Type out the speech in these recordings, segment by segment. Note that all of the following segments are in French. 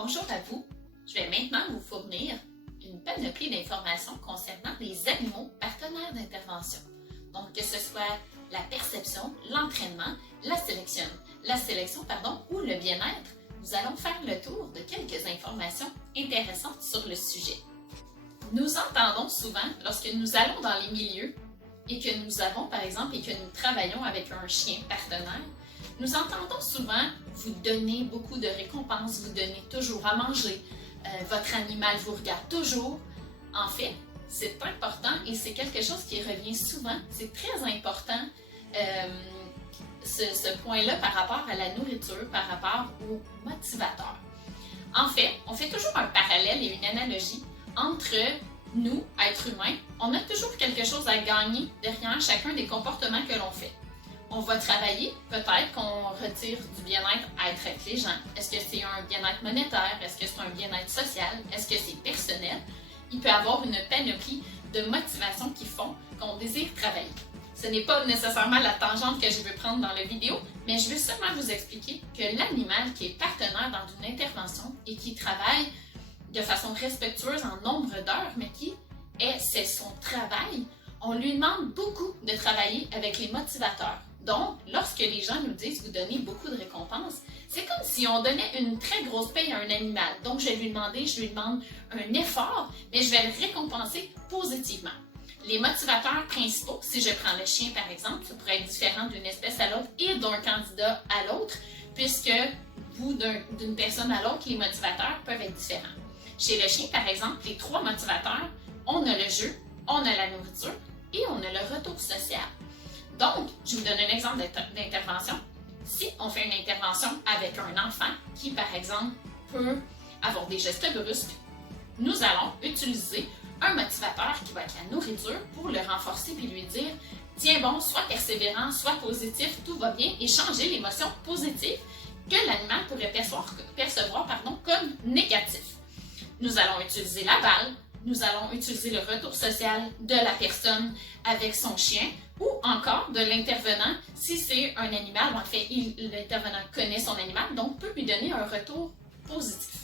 Bonjour à vous. Je vais maintenant vous fournir une panoplie d'informations concernant les animaux partenaires d'intervention. Donc, que ce soit la perception, l'entraînement, la sélection ou le bien-être, nous allons faire le tour de quelques informations intéressantes sur le sujet. Nous entendons souvent, lorsque nous allons dans les milieux et que nous avons, par exemple, et que nous travaillons avec un chien partenaire, nous entendons souvent vous donner beaucoup de récompenses, vous donnez toujours à manger, votre animal vous regarde toujours. En fait, c'est important et c'est quelque chose qui revient souvent. C'est très important ce point-là par rapport à la nourriture, par rapport aux motivateurs. En fait, on fait toujours un parallèle et une analogie entre nous, êtres humains. On a toujours quelque chose à gagner derrière chacun des comportements que l'on fait. On va travailler, peut-être qu'on retire du bien-être à être avec les gens. Est-ce que c'est un bien-être monétaire? Est-ce que c'est un bien-être social? Est-ce que c'est personnel? Il peut y avoir une panoplie de motivations qui font qu'on désire travailler. Ce n'est pas nécessairement la tangente que je veux prendre dans la vidéo, mais je veux seulement vous expliquer que l'animal qui est partenaire dans une intervention et qui travaille de façon respectueuse en nombre d'heures, mais c'est son travail, on lui demande beaucoup de travailler avec les motivateurs. Donc, lorsque les gens nous disent « vous donnez beaucoup de récompenses », c'est comme si on donnait une très grosse paye à un animal. Donc, je lui demande un effort, mais je vais le récompenser positivement. Les motivateurs principaux, si je prends le chien par exemple, ça pourrait être différent d'une espèce à l'autre et d'un candidat à l'autre, puisque d'une personne à l'autre, les motivateurs peuvent être différents. Chez le chien, par exemple, les 3 motivateurs, on a le jeu, on a la nourriture et on a le retour social. Donc, je vous donne un exemple d'intervention. Si on fait une intervention avec un enfant qui, par exemple, peut avoir des gestes brusques, nous allons utiliser un motivateur qui va être la nourriture pour le renforcer et lui dire « Tiens bon, sois persévérant, sois positif, tout va bien » et changer l'émotion positive que l'animal pourrait percevoir comme négatif. Nous allons utiliser la balle, nous allons utiliser le retour social de la personne avec son chien ou encore de l'intervenant si c'est un animal. En fait, l'intervenant connaît son animal, donc peut lui donner un retour positif.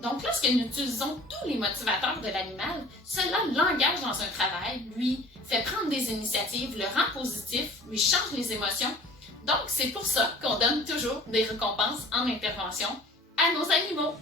Donc, lorsque nous utilisons tous les motivateurs de l'animal, cela l'engage dans un travail, lui fait prendre des initiatives, le rend positif, lui change les émotions. Donc, c'est pour ça qu'on donne toujours des récompenses en intervention à nos animaux.